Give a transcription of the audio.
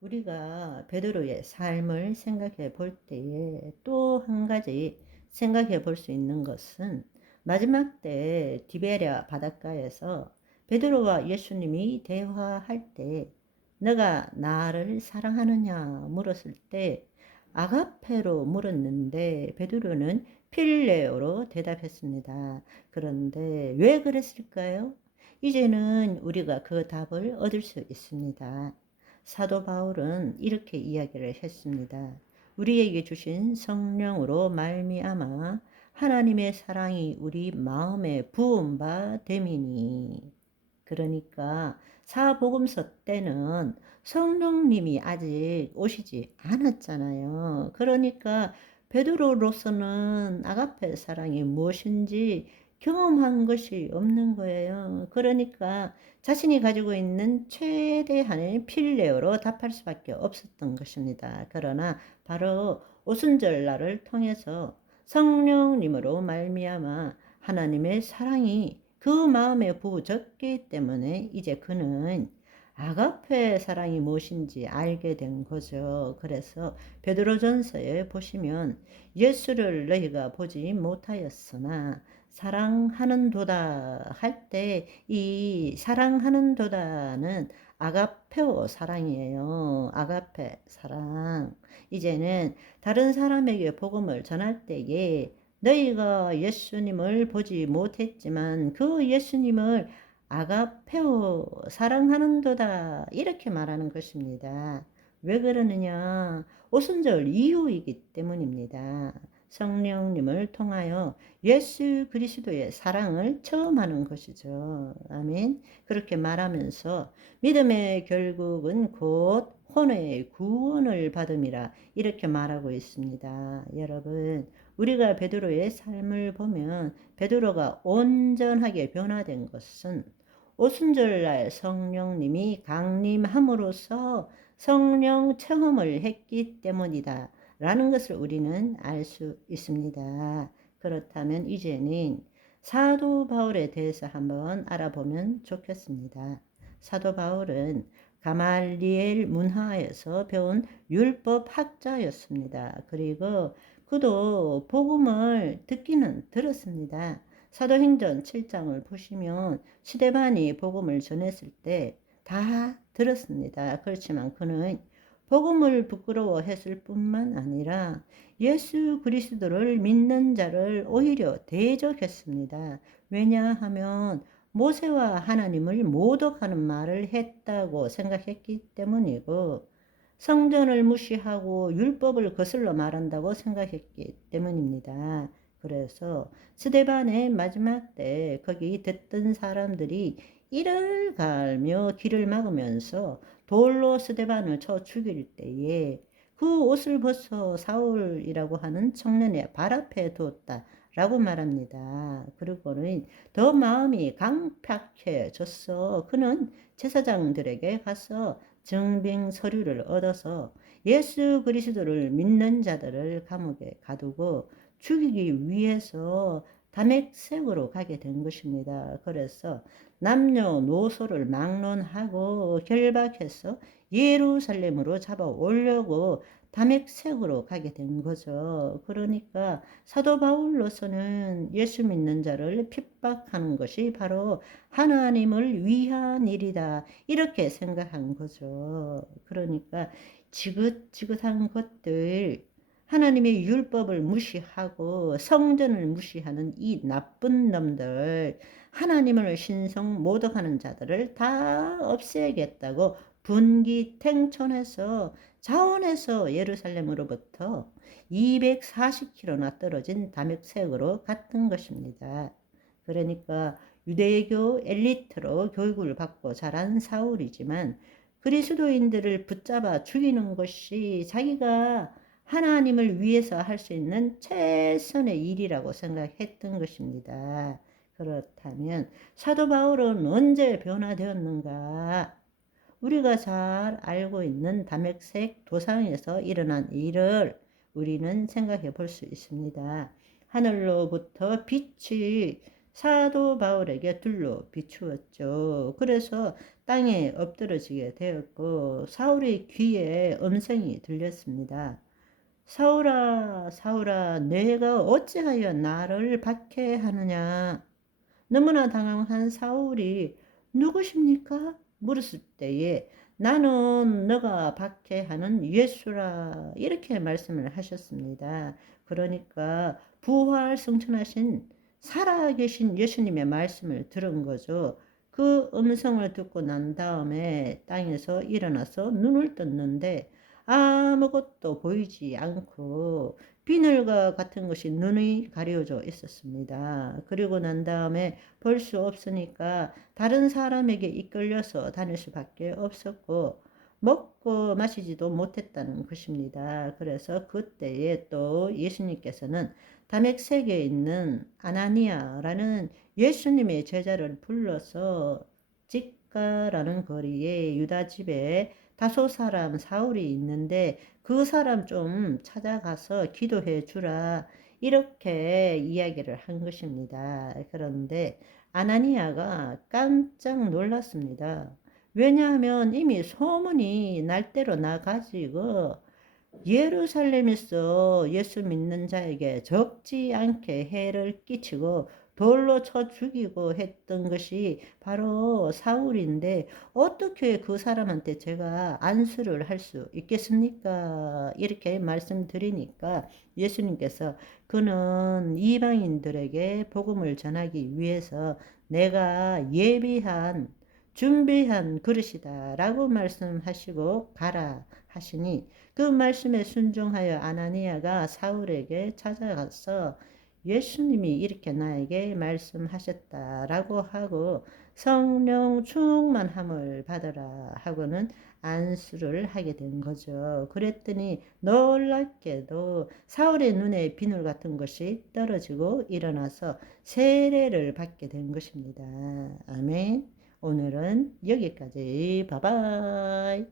우리가 베드로의 삶을 생각해 볼 때에 또 한 가지 생각해 볼 수 있는 것은 마지막 때 디베랴 바닷가에서 베드로와 예수님이 대화할 때 너가 나를 사랑하느냐 물었을 때 아가페로 물었는데 베드로는 필레오로 대답했습니다. 그런데 왜 그랬을까요? 이제는 우리가 그 답을 얻을 수 있습니다. 사도 바울은 이렇게 이야기를 했습니다. 우리에게 주신 성령으로 말미암아 하나님의 사랑이 우리 마음에 부은 바 됨이니. 그러니까 사복음서 때는 성령님이 아직 오시지 않았잖아요. 그러니까 베드로로서는 아가페 사랑이 무엇인지 경험한 것이 없는 거예요. 그러니까 자신이 가지고 있는 최대한의 필레어로 답할 수밖에 없었던 것입니다. 그러나 바로 오순절날을 통해서 성령님으로 말미암아 하나님의 사랑이 그 마음에 부어졌기 때문에 이제 그는 아가페 사랑이 무엇인지 알게 된 거죠. 그래서 베드로전서에 보시면 예수를 너희가 보지 못하였으나 사랑하는도다 할 때 이 사랑하는도다는 아가페오 사랑이에요. 아가페 사랑. 이제는 다른 사람에게 복음을 전할 때에 너희가 예수님을 보지 못했지만 그 예수님을 아가페오 사랑하는도다 이렇게 말하는 것입니다. 왜 그러느냐? 오순절 이후이기 때문입니다. 성령님을 통하여 예수 그리스도의 사랑을 체험하는 것이죠. 아멘. 그렇게 말하면서 믿음의 결국은 곧 혼의 구원을 받음이라 이렇게 말하고 있습니다. 여러분, 우리가 베드로의 삶을 보면 베드로가 온전하게 변화된 것은 오순절날 성령님이 강림함으로써 성령 체험을 했기 때문이다 라는 것을 우리는 알 수 있습니다. 그렇다면 이제는 사도 바울에 대해서 한번 알아보면 좋겠습니다. 사도 바울은 가말리엘 문화에서 배운 율법 학자였습니다. 그리고 그도 복음을 듣기는 들었습니다. 사도행전 7장을 보시면 스데반이 복음을 전했을 때 다 들었습니다. 그렇지만 그는 복음을 부끄러워했을 뿐만 아니라 예수 그리스도를 믿는 자를 오히려 대적했습니다. 왜냐하면 모세와 하나님을 모독하는 말을 했다고 생각했기 때문이고 성전을 무시하고 율법을 거슬러 말한다고 생각했기 때문입니다. 그래서 스데반의 마지막 때 거기 듣던 사람들이 이를 갈며 길을 막으면서 돌로 스데반을 쳐 죽일 때에 그 옷을 벗어 사울이라고 하는 청년의 발 앞에 두었다 라고 말합니다. 그리고는 더 마음이 강팍해졌어. 그는 제사장들에게 가서 증빙 서류를 얻어서 예수 그리스도를 믿는 자들을 감옥에 가두고 죽이기 위해서 담액색으로 가게 된 것입니다. 그래서 남녀노소를 막론하고 결박해서 예루살렘으로 잡아오려고 담액색으로 가게 된 거죠. 그러니까 사도 바울로서는 예수 믿는 자를 핍박하는 것이 바로 하나님을 위한 일이다. 이렇게 생각한 거죠. 그러니까 지긋지긋한 것들, 하나님의 율법을 무시하고 성전을 무시하는 이 나쁜 놈들, 하나님을 신성 모독하는 자들을 다 없애겠다고 분기탱천해서 자원해서 예루살렘으로부터 240km나 떨어진 다메섹으로 갔던 것입니다. 그러니까 유대교 엘리트로 교육을 받고 자란 사울이지만 그리스도인들을 붙잡아 죽이는 것이 자기가 하나님을 위해서 할 수 있는 최선의 일이라고 생각했던 것입니다. 그렇다면 사도 바울은 언제 변화되었는가? 우리가 잘 알고 있는 다메섹 도상에서 일어난 일을 우리는 생각해 볼 수 있습니다. 하늘로부터 빛이 사도 바울에게 둘로 비추었죠. 그래서 땅에 엎드러지게 되었고 사울의 귀에 음성이 들렸습니다. 사울아, 사울아, 내가 어찌하여 나를 박해하느냐? 너무나 당황한 사울이 누구십니까? 물었을 때에 나는 너가 박해하는 예수라 이렇게 말씀을 하셨습니다. 그러니까 부활 승천하신 살아계신 예수님의 말씀을 들은 거죠. 그 음성을 듣고 난 다음에 땅에서 일어나서 눈을 떴는데 아무것도 보이지 않고 비늘과 같은 것이 눈이 가려져 있었습니다. 그리고 난 다음에 볼 수 없으니까 다른 사람에게 이끌려서 다닐 수밖에 없었고 먹고 마시지도 못했다는 것입니다. 그래서 그때에 또 예수님께서는 다메섹에 있는 아나니아라는 예수님의 제자를 불러서 직가라는 거리에 유다 집에 다소 사람 사울이 있는데 그 사람 좀 찾아가서 기도해 주라 이렇게 이야기를 한 것입니다. 그런데 아나니아가 깜짝 놀랐습니다. 왜냐하면 이미 소문이 날대로 나가지고 예루살렘에서 예수 믿는 자에게 적지 않게 해를 끼치고 돌로 쳐 죽이고 했던 것이 바로 사울인데 어떻게 그 사람한테 제가 안수를 할 수 있겠습니까? 이렇게 말씀드리니까 예수님께서 그는 이방인들에게 복음을 전하기 위해서 내가 준비한 그릇이다 라고 말씀하시고 가라 하시니 그 말씀에 순종하여 아나니아가 사울에게 찾아가서 예수님이 이렇게 나에게 말씀하셨다라고 하고 성령 충만함을 받으라 하고는 안수를 하게 된 거죠. 그랬더니 놀랍게도 사울의 눈에 비늘 같은 것이 떨어지고 일어나서 세례를 받게 된 것입니다. 아멘. 오늘은 여기까지. 바이바이.